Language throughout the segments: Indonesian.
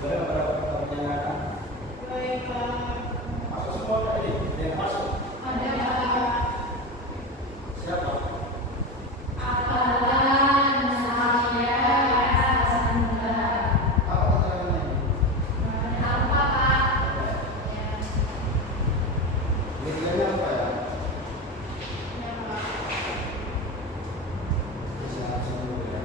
Boleh pada pertanyaan? Baik, Pak. Masuk semua tadi, ada yang masuk. Ada Pak. Siapa? Apalan saya Sandra. Apa pertanyaannya? Apa Pak? Medianya apa ya? Ya Pak. Bisa langsung dulu ya.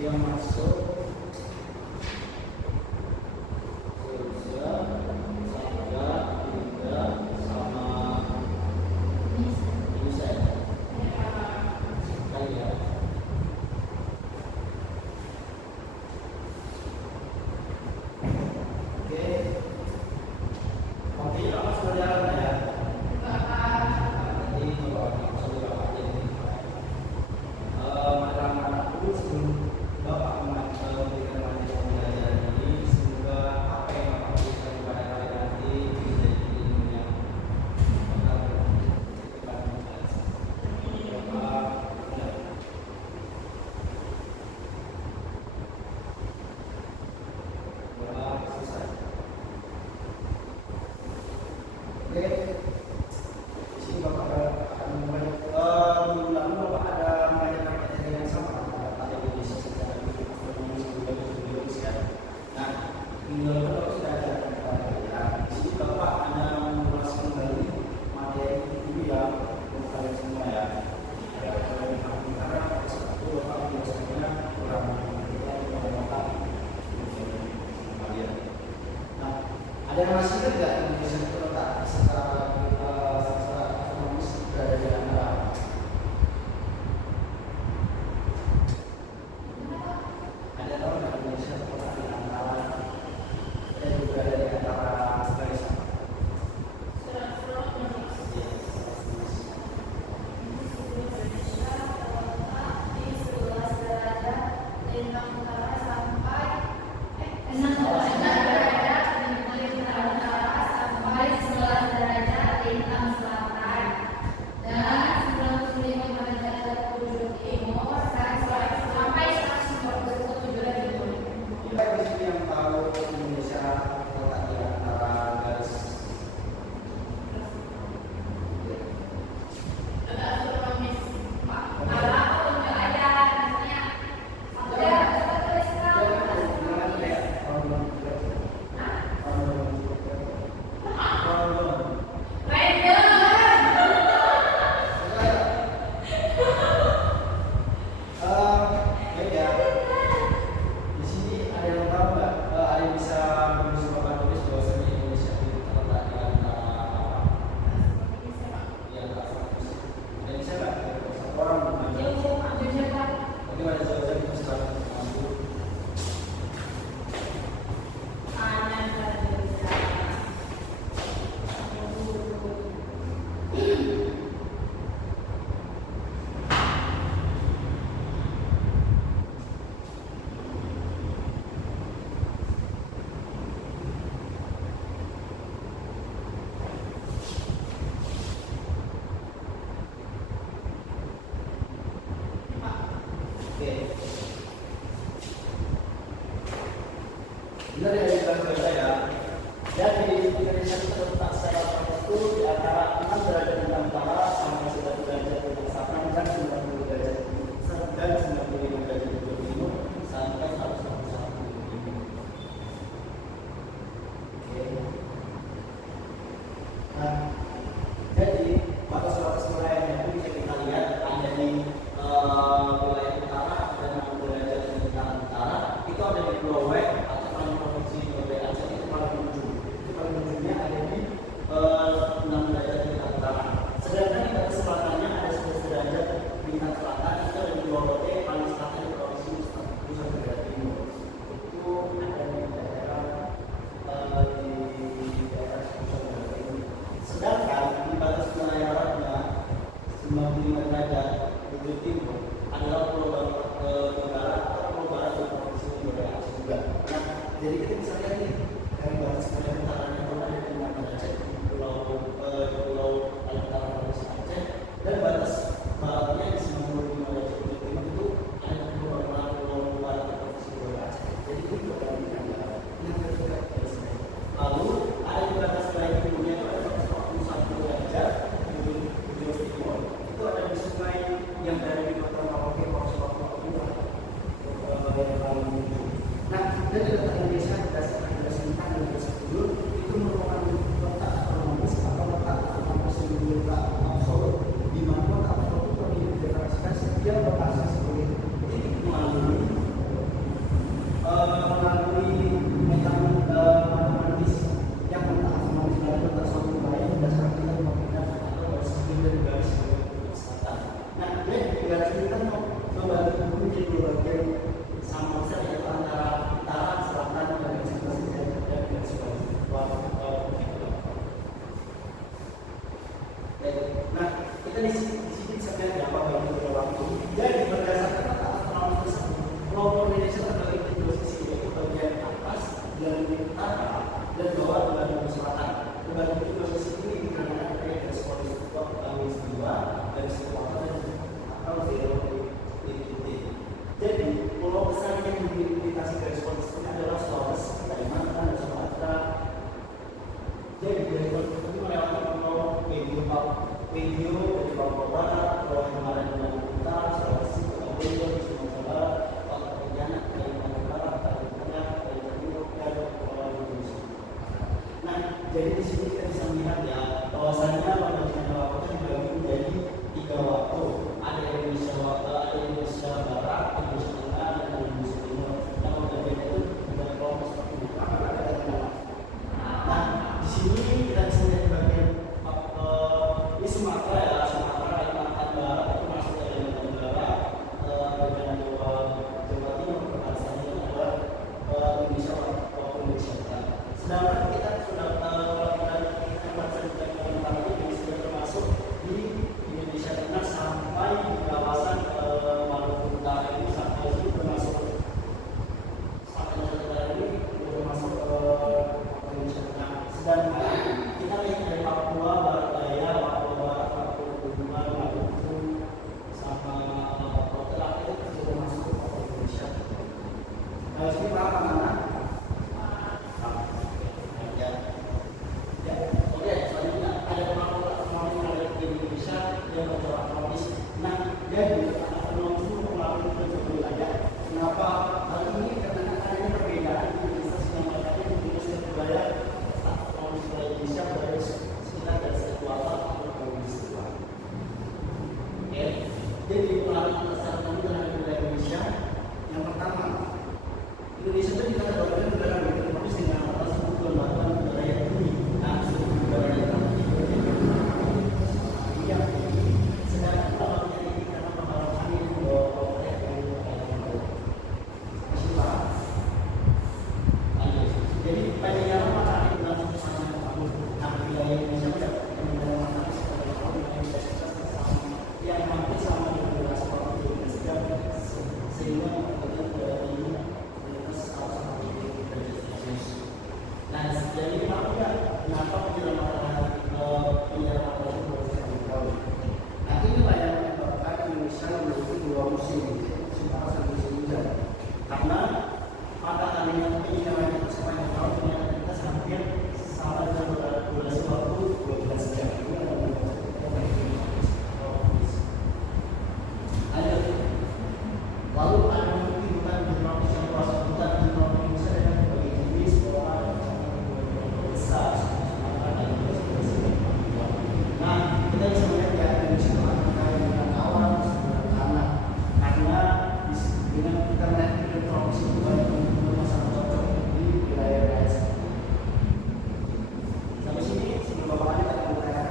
Yang masuk Surya, Sabda, Indra, sama Indonesia ya? Ya Pak. Kali ya. Oke. Oke, apa sudah jalan ya? Bapak. Nanti kalau langsung Bapak aja nih. Mata-mata dulu sebelum Bapak memberikan materi pembelajaran ini, semoga apa yang Bapak berikan kepada kalian nanti menjadi ilmu yang bakal kita bahas. Bapak, ya. Bapak selesai. Oke, di sini Bapak akan mulai. Minggu lalu Bapak ada mengajarkan materi yang sama pada bahasa Indonesia secara ekonomi Indonesia. Nah, minggu lalu Bapak sudah ajarkan kepada kalian. Di sini Bapak ada mengulas kembali materi itu ya untuk kalian semua ya. Karena pada saat itu Bapak biasanya kurang mengerti kepada Bapak kalian. Nah, ada yang masih ingat nggak Indonesia itu letak secara ekonomis berada di antara ada tahu nggak Indonesia terletak di antara dan juga berada di antara garis apa? Siapa di sini yang tahu Indonesia terletak di antara garis? Di sini ada yang tahu nggak? Ada yang bisa menulis papan tulis bahwasanya Indonesia itu terletak di antara apa? Yang tak fokus. Ada yang bisa nggak? Satu orang mungkin. Bagaimana jawaban itu sekarang masuk? Oke. Benar ya dibilang kepada saya. Jadi Indonesia itu terletak secara terstruktur di antara 6 derajat bintang utara sampai 1 derajat bintang selatan dan 90 derajat dan 95 derajat bintang timur sampai 141 timur. Oke. Nah, jadi batas-batas wilayahnya itu bisa kita lihat ada di wilayah utara dan 6 derajat bintang utara itu ada di Pulau W atau paling provinsi Pulau Aceh itu paling ujung. Itu paling ujungnya ada di 6 derajat bintang utara. Sedangkan di batas selatannya ada 11 derajat bintang selatan itu ada di Pulau Rote paling selatan di provinsi Nusa Tenggara Timur. Itu ada di daerah Nusa Tenggara Timur. Sedangkan di batas wilayah baratnya di sini bisa melihat ya Bapak Ibu pada waktu. Jadi berdasarkan kata-kata tersebut, kelompok Indonesia terbagi di dua sisi, yaitu bagian atas dan utara dan bawah di bagian selatan. Kembali ke dua sisi ini dikarenakan adanya garis horizontal garis dua, garis kekuatan dan atau zero titik. Jadi pulau besar yang dilintasi garis horizontal adalah Sulawesi, Kalimantan, dan Sumatera. Jadi dari horizontal ini melewati pulau Medio dari Papua Barat, Pulau Himalaya dan Utara, Sulawesi, Kota Belitung, Sumatera Barat, Kota Pontianak, Kalimantan Barat, Kalimantan Tengah, Kalimantan Timur, dan Kepulauan Indonesia. Nah, jadi di sini kita bisa melihat ya bahwasannya pembagian waktu dibagi menjadi 3 waktu. Ada Indonesia Barat, Indonesia Tengah, dan Indonesia Timur. Yang pembagian itu juga kelompok seperti itu. Nah, di sini kita bisa melihat bagian ini Sumatera ya, Sumatera, Kalimantan Barat itu masuk dari Kalimantan Barat, bagian Jawa Timur, perbatasannya itu adalah Indonesia Barat. Sedangkan kita sudah kalau kita baca di Kalimantan ini sudah termasuk di Indonesia Tengah sampai di kawasan Maluku Utara ini sampai itu termasuk sampai Indonesia Tengah ini termasuk Indonesia Tengah. Sedangkan kita lihat dari Papua Barat Daya, Papua Barat, Papua Pegunungan, Maluku, sama Papua Tengah itu sudah masuk ke Indonesia. Kalau sini berapa mana? Oke, selanjutnya ada pemain dari Indonesia yang berjalan tropis. Nah, jadi penonton penonton itu wilayah. Kenapa hal ini? Karena adanya perbedaan universitas yang berkaitan dengan universitas budaya Indonesia berada sekitar garis ekuator atau garis selatan. Oke, jadi pengalaman besar kami terhadap budaya Indonesia yang pertama, Indonesia itu dikategorikan negara bertropis dengan atas kelembagaan budaya yang tinggi. Nah, struktur budaya yang tinggi yang tinggi. Sedangkan pengalaman yang tinggi karena pengalaman ini membawa proyek yang masih paham. Jadi panjangnya matahari berlangsung sepanjang tahun. Nah, wilayah Indonesia mendapatkan wilayah matahari sepanjang tahun dengan intensitas yang hampir sama dengan durasi waktu sehingga menyebabkan udara ini minus 1,1 derajat Celcius. Nah, jadi kenapa penyiraman matahari berlangsung? Nah, inilah yang menyebabkan Indonesia memiliki 2 musim, musim panas dan musim hujan. Karena matahari yang penyiraman itu sepanjang tahun punya intensitas hampir sama dengan durasi waktu 12 jam. Lalu ada mungkin hutan di tropis yang luas, hutan di tropis Indonesia dengan berbagai jenis pola besar, nah, kita bisa melihat ya Indonesia terkait dengan awan, dengan tanah, karena dengan kita melihat di tropis itu banyak teman-teman sangat cocok di wilayah-wilayah seperti ini. Sampai sini sebelum Bapak Adi akan bertanya,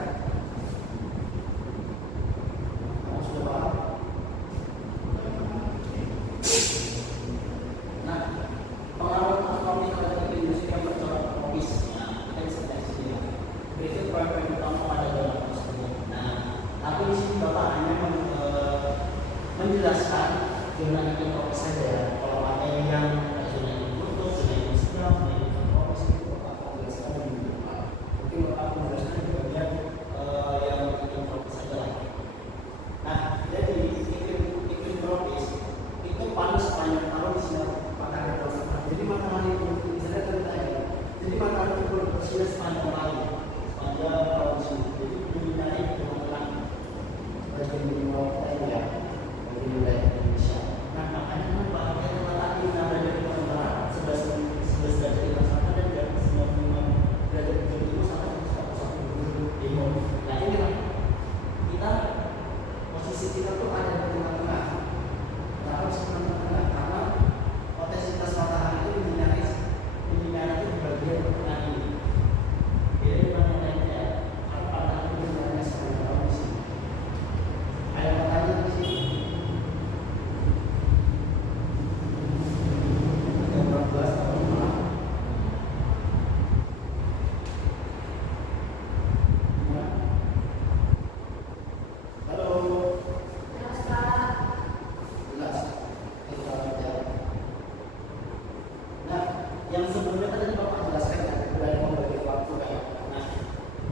kamu sudah paham? Nah, pengaruh astronomi terhadap industri yang bercorak tropis, nah, kita bisa lihat di sini. Berikut poin-poin utama pada dalam tersebut. Nah, tapi di sini Bapak hanya menjelaskan zona iklim tropis saja ya. Kalau ada yang zona iklim kutub, zona iklim sedang, zona iklim tropis itu Bapak akan jelaskan di depan. Mungkin Bapak akan menjelaskan di bagian yang iklim tropis saja lah. Nah, jadi iklim tropis itu panas sepanjang tahun di sinar matahari bersinar. Jadi matahari itu di sana terlihat. Jadi matahari itu bersinar sepanjang tahun di sini. Jadi dunia itu terang sebagai dunia kita ya, bagi wilayah Indonesia. Nah, makanya bahaya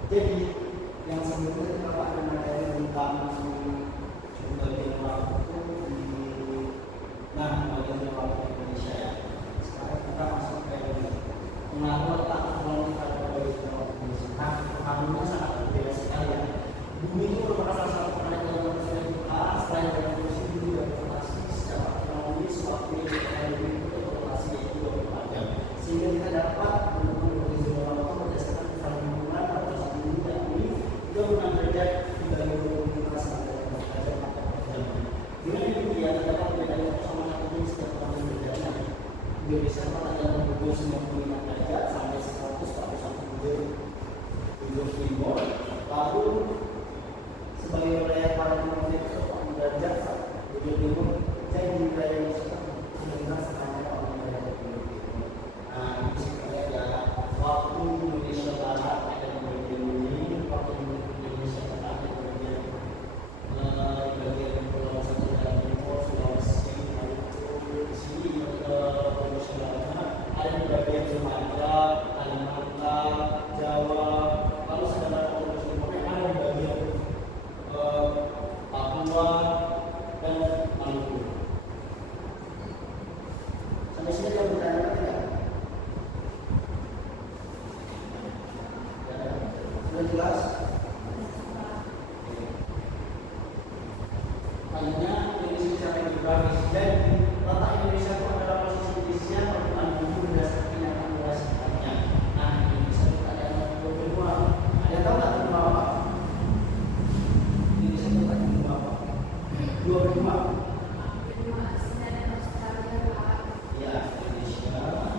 Jadi yang sebelumnya kalau ada materi tentang bagian waktu di bagian waktu Indonesia ya. Sekarang kita masuk ke mengatur letak kalau kita ada bagian waktu Indonesia. Nah, pemahamannya sangat berbeda sekali ya. Bumi itu merupakan salah satu planet yang manusia kita selain revolusi bumi dan rotasi secara ekonomi waktu yang kita hidup itu rotasi yaitu 24 jam. Sehingga kita dapat menentukan zona waktu berdasarkan kisaran lingkungan pada saat ini yakni 36 derajat dibagi 25 sampai 30 derajat per jam. Dengan demikian terdapat perbedaan waktu sama satu setiap tahun derajatnya. Indonesia terdapat pukul 95 derajat sampai 141 timur. Lalu sebagai wilayah paling timur itu 40 derajat bujur timur. Jadi wilayah yang sekitar sepanjang 40 derajat bujur timur. Nah, ini sebenarnya ada waktu Indonesia Barat ada di bagian ini, waktu Indonesia Tengah ada di bagian Pulau Satu dan Timur, Sulawesi, Maluku, di sini Indonesia Barat ada di bagian Sumatera, Kalimantan, Jawa, lalu sedangkan Pulau Timur ada di bagian Papua dan Maluku. Sampai sini ada pertanyaan tidak? Sudah jelas? Selanjutnya Indonesia secara geografis. Jadi letak Indonesia itu adalah posisi Indonesia permukaan bumi berdasarkan kenyataan luas sekitarnya. Nah, Indonesia itu ada dua benua. Ada yang tahu nggak benua apa? Indonesia itu ada benua apa? Dua benua. Benua Asia dan Australia, Pak. Ya, Indonesia terletak di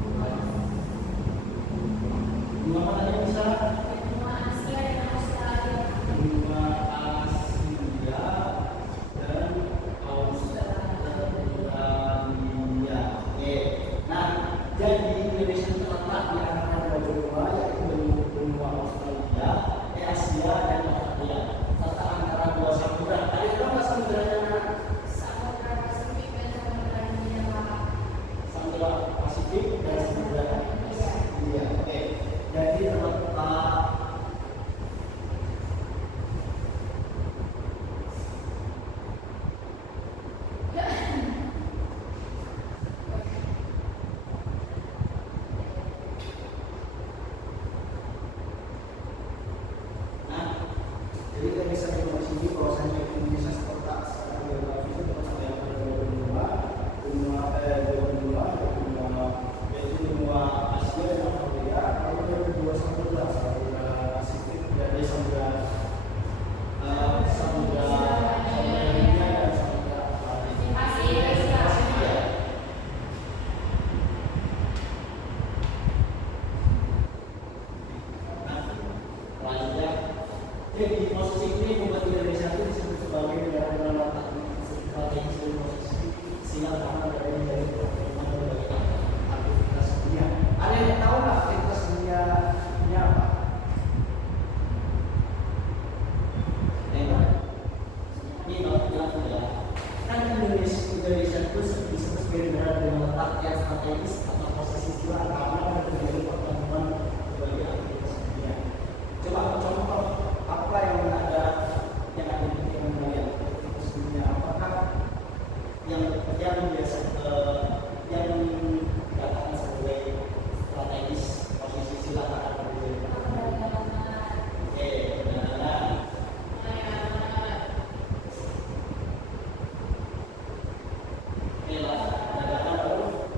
antara dua apa tadi bisa? Benua Asia dan Australia. Benua Asia dan Australia. Oke. Nah, jadi Indonesia itu terletak di antara dua benua yaitu benua Australia, Asia dan Australia. Serta antara dua samudra. Ada yang tahu nggak samudranya mana? Samudra Pasifik dan Samudra Hindia, Pak. Samudra Pasifik dan Samudra India. Oke. Jadi terletak jadi kita bisa lihat di sini bahwasanya Indonesia terletak secara geografis itu terletak di antara dua benua yaitu benua Asia dan Australia, lalu ada dua samudra, samudra Pasifik dan samudra Hindia dan samudra Pasifik ya. Nah, selanjutnya jadi posisi ini membuat Indonesia itu disebut sebagai negara dengan letak strategis dan posisi silang kanan dari berbagai aktivitas dunia. Ada yang tahu nggak aktivitas dunia ini apa? Ini kalau bilang ya, kan Indonesia itu disebut sebagai negara dengan letak yang strategis atau posisi silang kanan dari pertemuan berbagai aktivitas dunia. Coba contoh apa yang ada di pikiran kalian sebenarnya apakah yang biasa yang dikatakan sebagai strategis posisi silakan berbeda. Oke, benar. Oke lah, dagangan baru.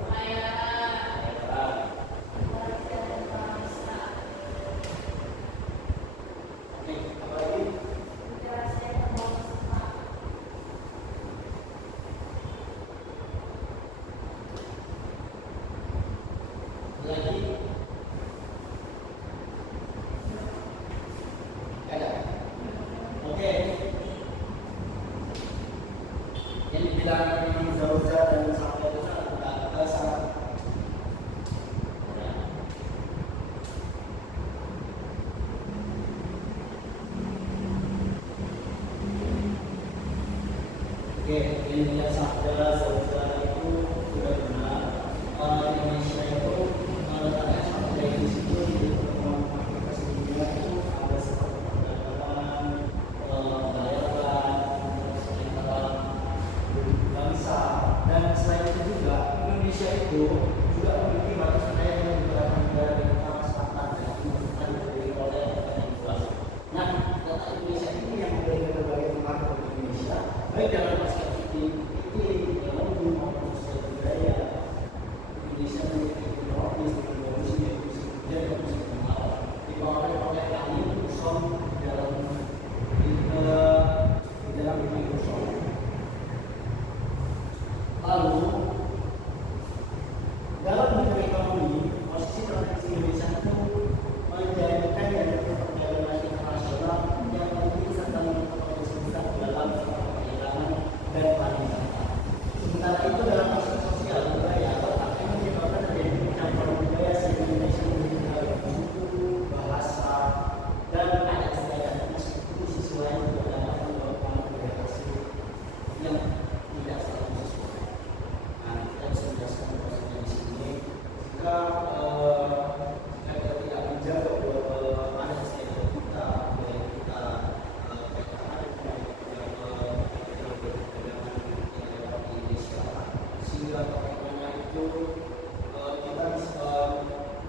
Oke, apa lagi? Lagi? Ada? Oke. Yang dibilang Zauza dan Sampai itu sangat Oke, ini sabda saudara itu sudah benar. Indonesia itu letaknya sampai di situ di pertemuan Afrika sebelumnya itu ada seperti perdagangan, bayaran, antara bangsa, dan selain itu juga Indonesia itu juga memiliki batas wilayah dengan beberapa negara di utara selatan dan timur tadi dari oleh inflasi. Nah, data Indonesia ini yang memberikan berbagai pengaruh bagi Indonesia, baik dalam aspek iklim, ekonomi maupun sosial budaya. Indonesia memiliki ekonomis, teknologi, ekonomi budaya, ekonomi alam. Dipengaruhi oleh angin muson di dalam bumi muson. Lalu dalam bidang ekonomi, posisi strategis Indonesia itu menjadikan dari perdagangan internasional yang memiliki serta memiliki besar dalam perdagangan dan pariwisata. Sementara itu dalam aspek sosial budaya akan menyebabkan terjadi pencampuran budaya sehingga Indonesia memiliki beragam suku, bahasa, dan adat istiadat meskipun sisi lain terdapat beberapa budaya tersebut yang tidak selalu sesuai. Nah, kita bisa menjelaskan prosesnya di sini. Jika kita tidak menjaga adat istiadat kita, budaya kita, sehingga bagaimana itu kita bisa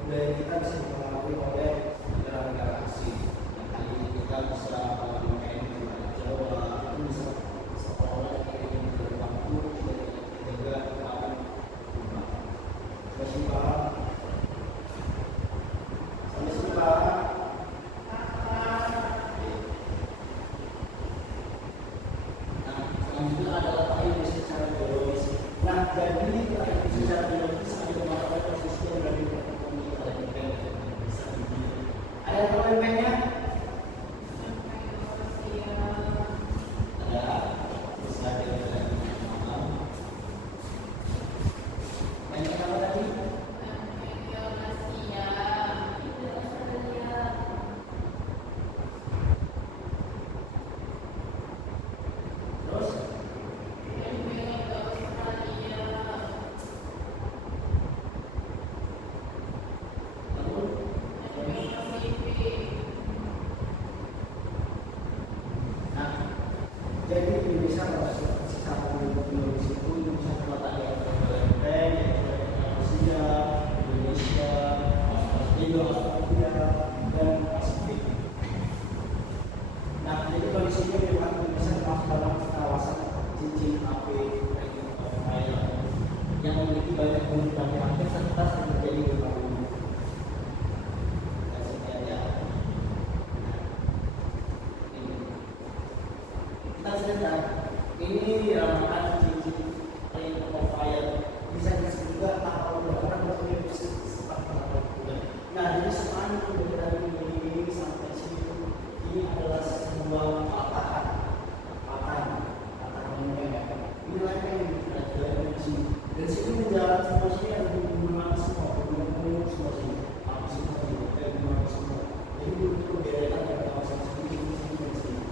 budaya kita bisa dipengaruhi oleh negara-negara asing. Yang kali ini kita bisa memakai budaya Jawa, itu bisa seolah-olah kita ingin berwaktu dan juga akan berubah. Sampai sini paham? Sampai sini paham? Nah, selanjutnya adalah payung secara biologis. Nah, jadi payung secara biologis ada beberapa posisi yang berada di pertemuan kita dan juga bisa dipilih. Ada yang tahu pempeknya? Ada. Terus ada yang malam. Pempek apa tadi? Terus? Nah, jadi Indonesia secara biologis itu Indonesia terletak di antara lempeng, yaitu Asia, Indonesia, Australia, dan Pasifik. Nah, jadi kondisinya di mana Indonesia termasuk dalam kawasan cincin api Ring of Fire yang memiliki banyak gunung dan hampir serta terjadi gempa bumi. Kita sedang ini dinamakan cincin Ring of Fire, bisa disebut juga tahun lebaran berarti seperti tahun bulan. Nah, jadi sepanjang dari ini sampai sini ini adalah sebuah patahan yang inilah yang kita di sini. Dan sini menjalan semua sini ada gunung semua, gunung semua sini, apa semua ini, gunung semua. Jadi itu berbeda dari kawasan sini dan sini.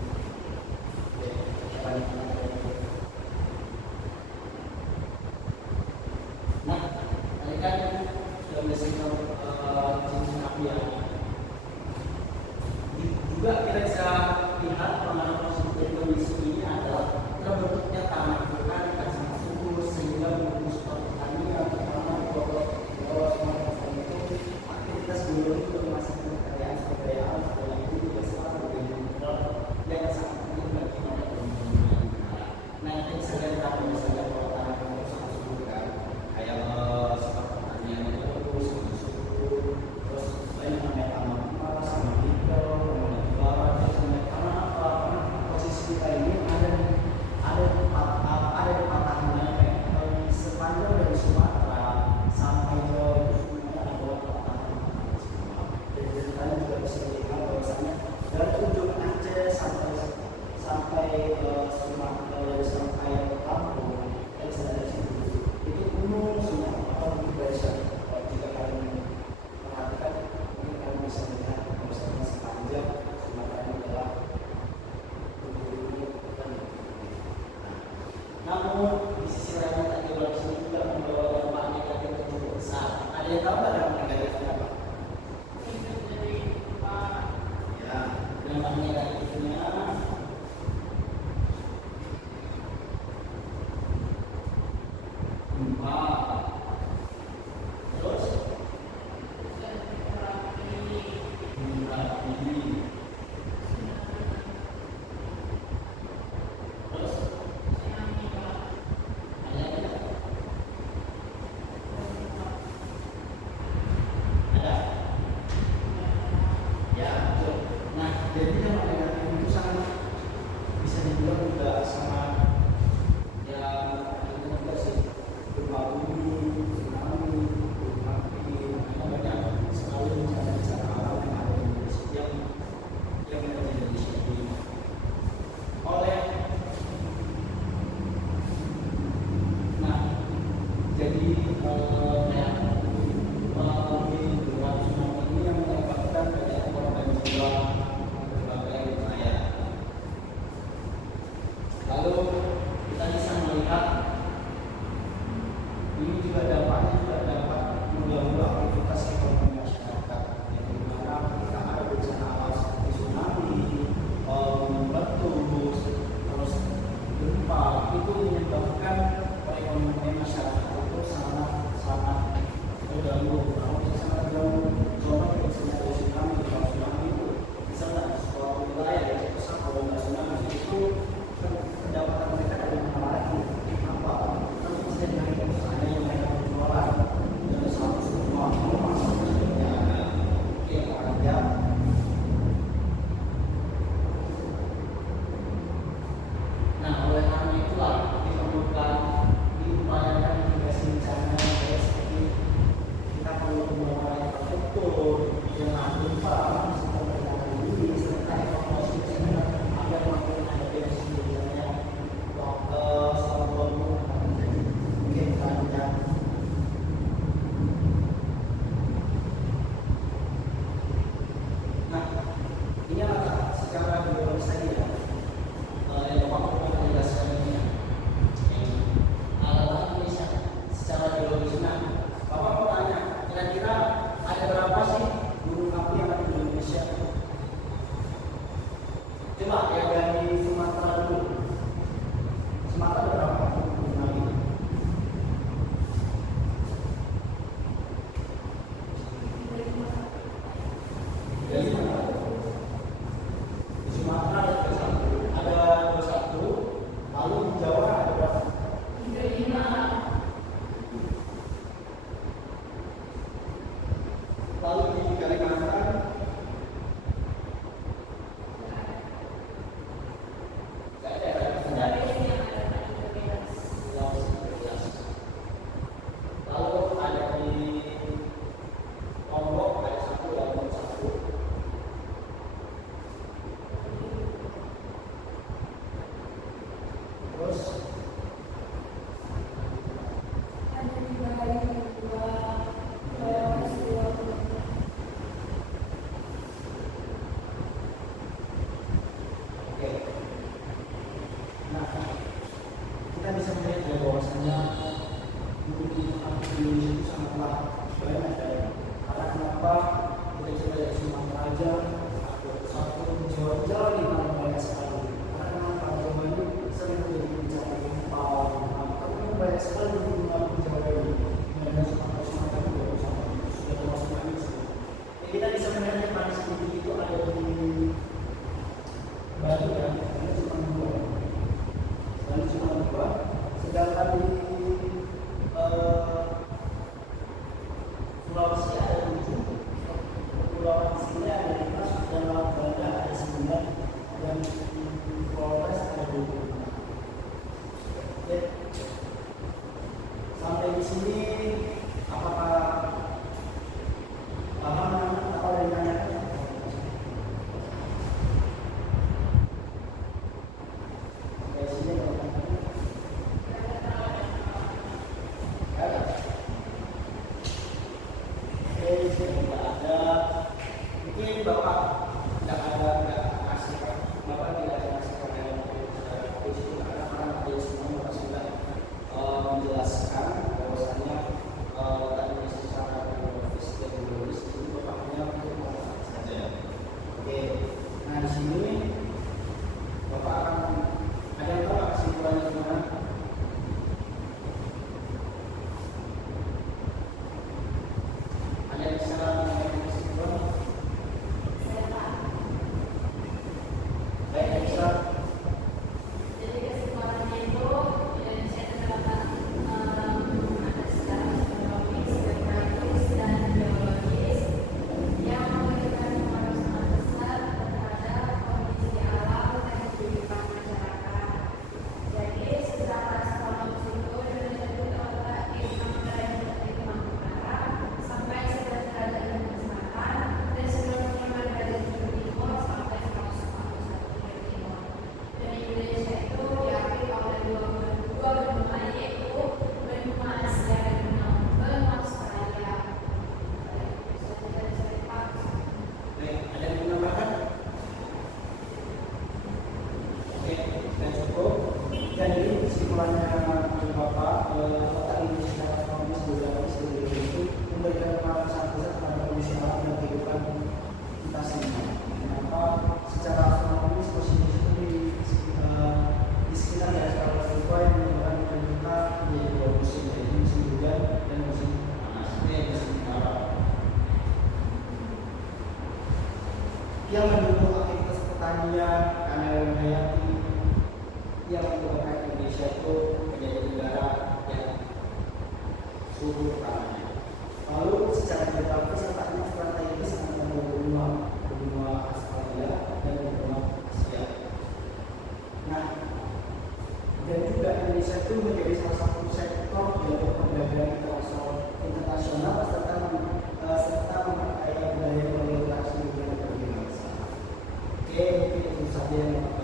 selanjutnya empat. Terus ini. Terus ada tidak? Ada? Ya, betul. Nah, jadi dampak negatif itu sangat bisa dibilang juga sangat yang juga sih, gempa bumi, tsunami, gunung api, ada banyak sekali bencana-bencana alam yang ada di Indonesia yang ada di Indonesia ini. Oleh nah, jadi mengalami gempa tsunami ini yang menyebabkan banyak korban jiwa di berbagai wilayah. Lalu kita bisa melihat ini juga dapat mengganggu aktivitas ekonomi masyarakat, yang dimana ketika ada bencana alam seperti tsunami, meletus, terus gempa, itu menyebabkan perekonomian masyarakat itu sangat terganggu. Kalau misalnya terganggu, contoh misalnya ada tsunami, kalau tsunami itu misalnya di sebuah wilayah yang besar, kalau nggak tsunami itu pendapatan mereka dari mana lagi? Apa? Kan bisa dari usahanya yang mereka berjualan dan satu semua masuk ke yang ada. Nah, oleh karena itulah diperlukan diupayakan mitigasi bencana baik seperti kita perlu pengelolaan yang terstruktur, dengan gempa, sistem pertahanan diri, serta evakuasi bencana agar mampu menghadapi resiko bencana yang selalu akan terjadi. Mungkin ada. Nah, ini adalah secara biologis tadi ya. Yang Bapak perlu menjelaskan ini ya. Adalah Indonesia secara biologis. Nah, Bapak mau tanya, kira-kira ada berapa sih gunung api yang ada di Indonesia? Coba yang dari Sumatera dulu. Sumatera ada berapa gunung api? Dari mana? Di Sumatera ada 21, lalu di Jawa ada berapa? 35. Lalu di Kalimantan nggak ada. Lalu ada di Lombok ada satu, Lombok satu. Terus oke. Nah, kita bisa melihat ya bahwasanya gunung api di Indonesia itu sangatlah banyak ya. Karena kenapa kita coba dari Sumatera aja, satu Jawa di mana banyak sekali. Karena kenapa Jawa ini sering menjadi bencana gempa, karena banyak sekali gunung api Jawa ini. Dan Sumatera juga sudah termasuk banyak sih. Ya, kita bisa melihat yang paling sedikit itu ada di Bali ya, ini cuma dua. Bali cuma dua. Sedangkan di Sulawesi ada 7, kepulauan di sini ada 5, dan Laut Banda ada 9, dan di Flores ada 25. Oke. Sampai di sini apakah paham atau ada yang nanyakan? Sampai sini tidak ada. Mungkin Bapak tidak ngasih pertanyaan di situ karena Bapak sudah menjelaskan bahwasanya kesimpulannya Bapak, kota Indonesia secara ekonomis geografis itu memberikan pengaruh sangat besar kepada kondisi alam dan kehidupan kita semua. Kenapa? Secara ekonomis posisi itu di sekitar garis katulistiwa yang menyebabkan kita menjadi dua musim, yaitu musim hujan dan musim panas. Ini musim kemarau. Yang mendukung aktivitas pertanian, karena hayati yang menyebabkan Indonesia itu menjadi negara yang subur pangannya. Lalu secara geografis letaknya strategis antara benua Australia dan benua Asia. Nah, dan juga Indonesia itu menjadi salah satu sektor dari perdagangan internasional serta memperkaya budaya berinteraksi dengan berbagai bangsa. Oke, mungkin itu saja yang